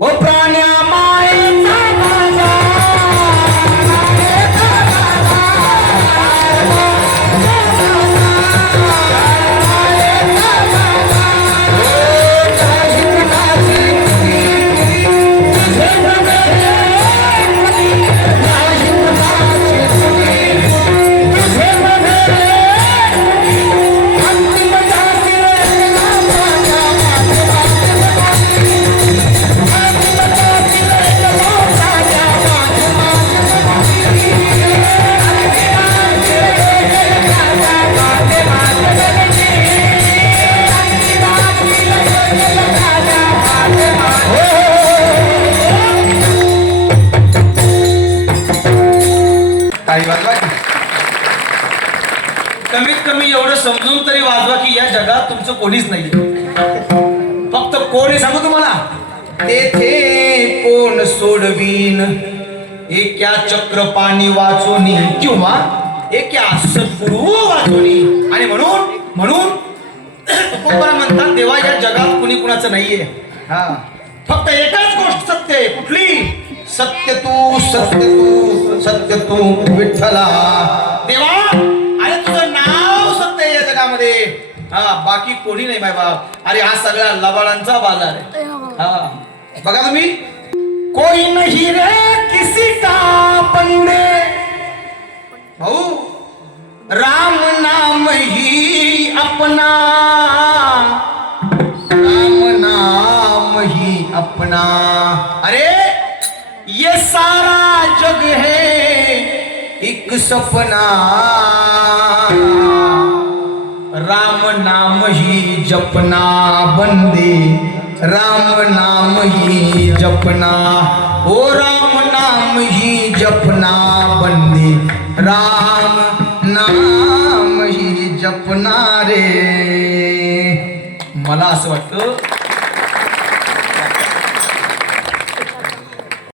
ओ प्राण्या काही वाजवा? कमीत कमी एवढं समजून तरी वाजवा की या जगात तुमचं कोणीच नाही फक्त कोण आहे सांगू तुम्हाला? तेथे कोण सोडवीन? एका चक्र पाणी वाचोनी किंवा एका सद्गुरू वाचोनी आणि म्हणून म्हणून म्हणतात देवा या जगात कुणी कुणाचं नाहीये. हा. फक्त एकच गोष्ट सत्य आहे. कुठली? सत्य तू सत्य तू सत्य तू विठ्ठला. देवा अरे तुझं नाव सत्य आहे या जगामध्ये. हा बाकी कोणी नाही माय बाप. अरे हा सगळा लबाडांचा बाजार आहे. हा. बघा तुम्ही. कोई नाही रे किसी का बंदे भाऊ राम नाम ही अपना. अपना अरे ये सारा जग है एक सपना। राम नाम ही जपना बंदे राम नाम ही जपना। ओ राम नाम ही जपना बंदे राम नाम ही जपना रे। मला असं वाटतं